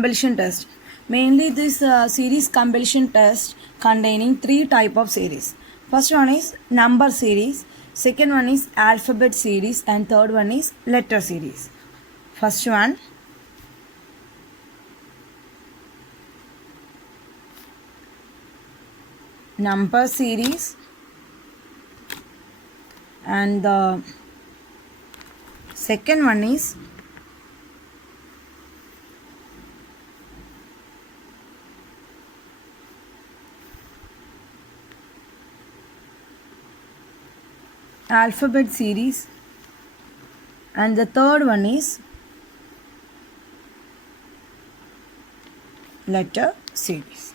completion test. Mainly this series completion test containing 3 type of series. First one is number series, second one is alphabet series, and third one is letter series. First one, number series, and the second one is alphabet series, and the third one is letter series.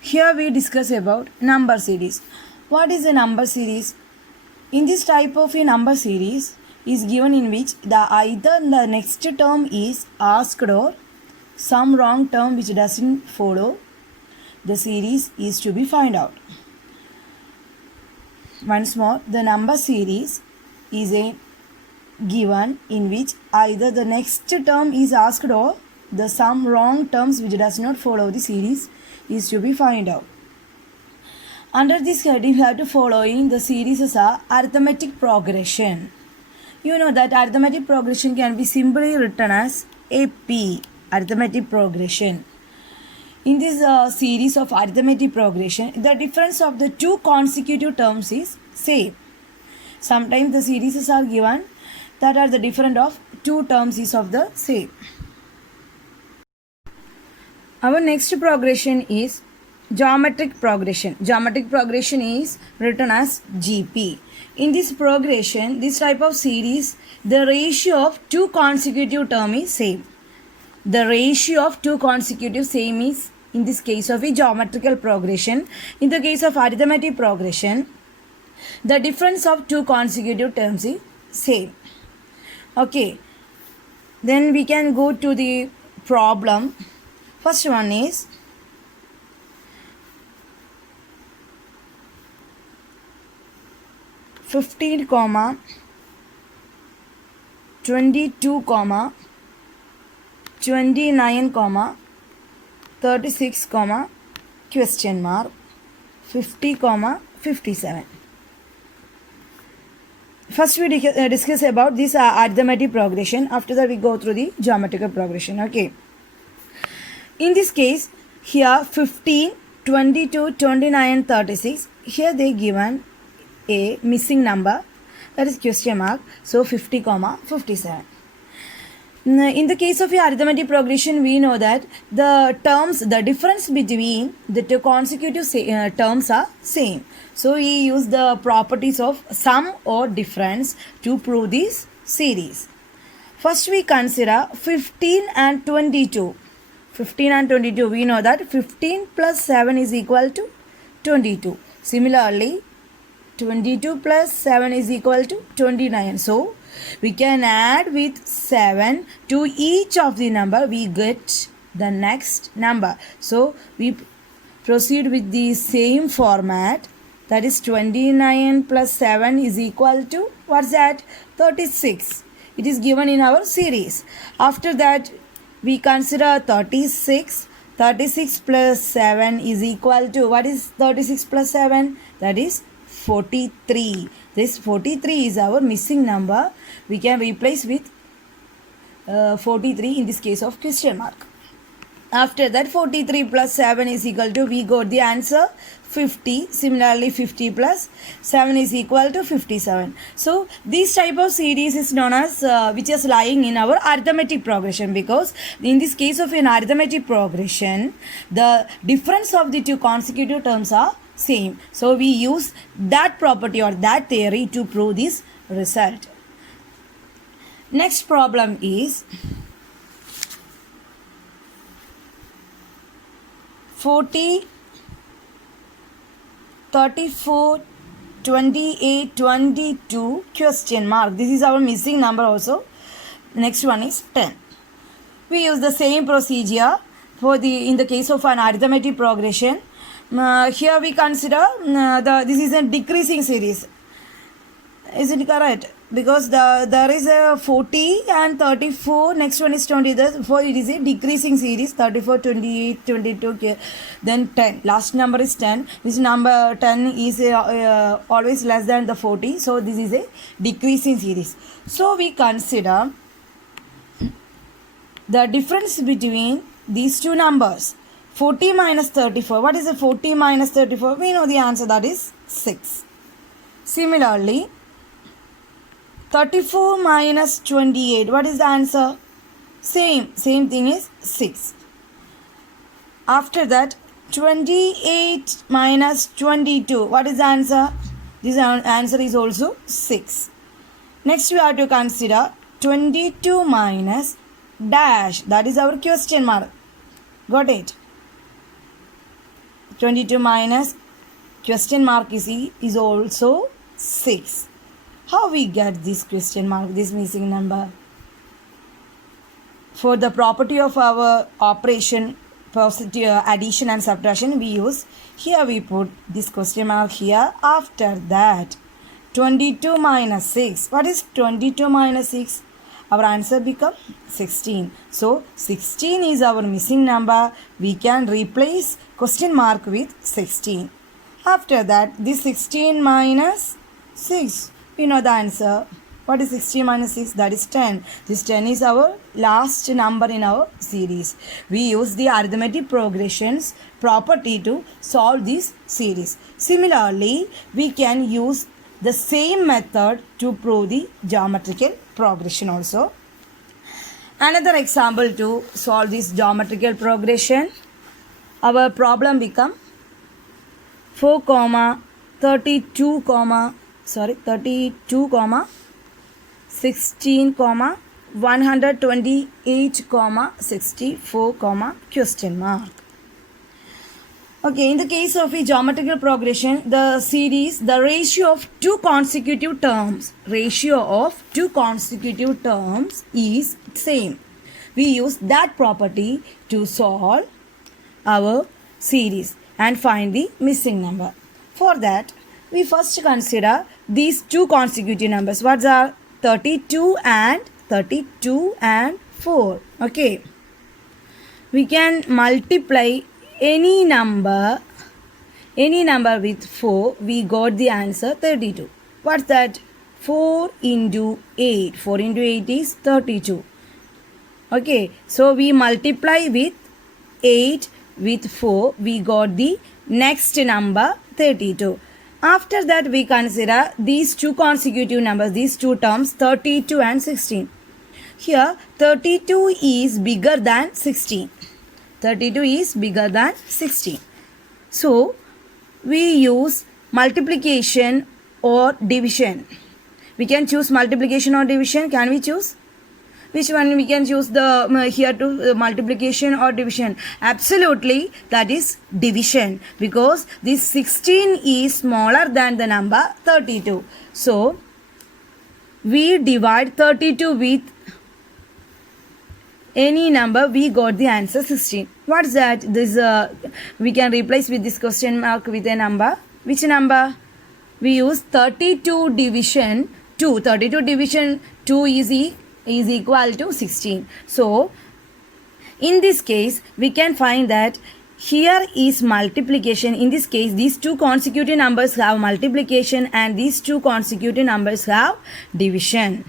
Here we discuss about number series. What is a number series? In this type of a number series is given in which either the next term is asked or some wrong term which doesn't follow the series is to be found out. Once more, the number series is a given in which either the next term is asked or the some wrong terms which does not follow the series is to be found out. Under this heading, we have to follow in the series as a arithmetic progression. You know that arithmetic progression can be simply written as AP, arithmetic progression. In this series of arithmetic progression, the difference of the two consecutive terms is same. Sometimes the series are given that are the difference of two terms is of the same. Our next progression is geometric progression. Geometric progression is written as GP. In this progression, this type of series, the ratio of two consecutive term is same. The ratio of two consecutive same is in this case of a geometrical progression. In the case of arithmetic progression, the difference of two consecutive terms is same. Okay. Then we can go to the problem. First one is (15, 22, 29, 36, question mark 50, 57. First we discuss about this arithmetic progression. After that we go through the geometrical progression. Okay. In this case, here 15, 22, 29, 36. Here they given a missing number, that is question mark. So 50, 57. In the case of a arithmetic progression, we know that the terms, the difference between the two consecutive terms are same. So we use the properties of sum or difference to prove this series. First we consider 15 and 22. 15 and 22, we know that 15 plus 7 is equal to 22. Similarly, 22 plus 7 is equal to 29. So, we can add with 7 to each of the number, we get the next number. So, we proceed with the same format, that is 29 plus 7 is equal to, what's that? 36. It is given in our series. After that, we consider 36. 36 plus 7 is equal to, what is 36 plus 7? That is 43. This 43 is our missing number. We can replace with 43 in this case of question mark. After that, 43 plus 7 is equal to, we got the answer 50. Similarly, 50 plus 7 is equal to 57. So, this type of series is known as, which is lying in our arithmetic progression, because in this case of an arithmetic progression, the difference of the two consecutive terms are same. So, we use that property or that theory to prove this result. Next problem is 40, 34, 28, 22, question mark. This is our missing number also. Next one is 10. We use the same procedure for in the case of an arithmetic progression. Here we consider this is a decreasing series. Is it correct? Because there is a 40 and 34, next one is 20. Therefore it is a decreasing series. 34, 28, 22, then 10. Last number is 10. This number 10 is always less than the 40. So this is a decreasing series. So we consider the difference between these two numbers. 40 minus 34. What is a 40 minus 34? We know the answer, that is 6. Similarly, 34 minus 28. What is the answer? Same thing is 6. After that, 28 minus 22. What is the answer? This answer is also 6. Next we have to consider 22 minus dash. That is our question mark. Got it? 22 minus question mark is also 6. How we get this question mark, this missing number? For the property of our operation, positive addition and subtraction, we use, here we put this question mark here. After that, 22 minus 6. What is 22 minus 6? Our answer become 16. So 16 is our missing number. We can replace question mark with 16. After that, this 16 minus 6. We know the answer. What is 16 minus 6? That is 10. This 10 is our last number in our series. We use the arithmetic progressions property to solve this series. Similarly, we can use the same method to prove the geometrical progression also. Another example to solve this geometrical progression. Our problem become 4, 32, 16, 128, 64, question mark. Okay, in the case of a geometrical progression, the series, the ratio of two consecutive terms is same. We use that property to solve our series and find the missing number. For that, we first consider these two consecutive numbers. What are 32 and 4? Okay, we can multiply any number with 4. We got the answer 32. What's that? 4 into 8. 4 into 8 is 32. Okay, so we multiply with 8 with 4. We got the next number 32. After that, we consider these two consecutive numbers, these two terms, 32 and 16. Here, 32 is bigger than 16. 32 is bigger than 16. So, we use multiplication or division. We can choose multiplication or division. Can we choose? Which one we can choose the here to multiplication or division? Absolutely, that is division, because this 16 is smaller than the number 32. So, we divide 32 with any number. We got the answer 16. What's that? This we can replace with this question mark with a number. Which number? We use 32 division 2. 32 division 2 is equal to 16. So, in this case, we can find that here is multiplication. In this case, these two consecutive numbers have multiplication and these two consecutive numbers have division.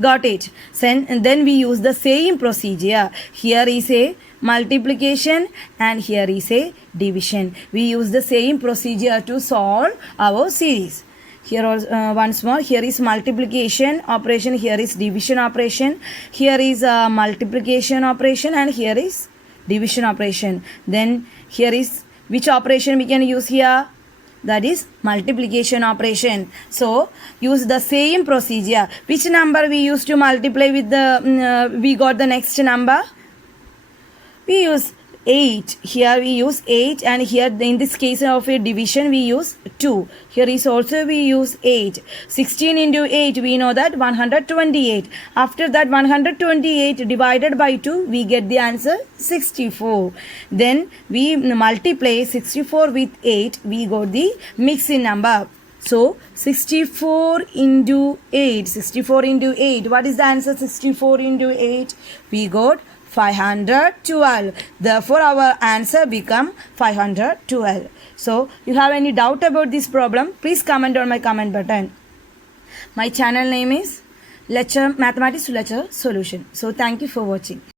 Got it? And then we use the same procedure. Here is a multiplication and here is a division. We use the same procedure to solve our series. Here once more, here is multiplication operation, here is division operation, here is multiplication operation and here is division operation. Then here is which operation we can use here? That is multiplication operation. So use the same procedure. Which number we use to multiply with the we got the next number? We use 8. Here we use 8 and here in this case of a division we use 2. Here is also we use 8. 16 into 8 we know that 128. After that 128 divided by 2 we get the answer 64. Then we multiply 64 with 8. We got the mixing number. So 64 into 8. 64 into 8. What is the answer? 64 into 8. We got 512. Therefore, our answer become 512. So, you have any doubt about this problem? Please comment on my comment button. My channel name is Lecture Mathematics to Lecture Solution. So, thank you for watching.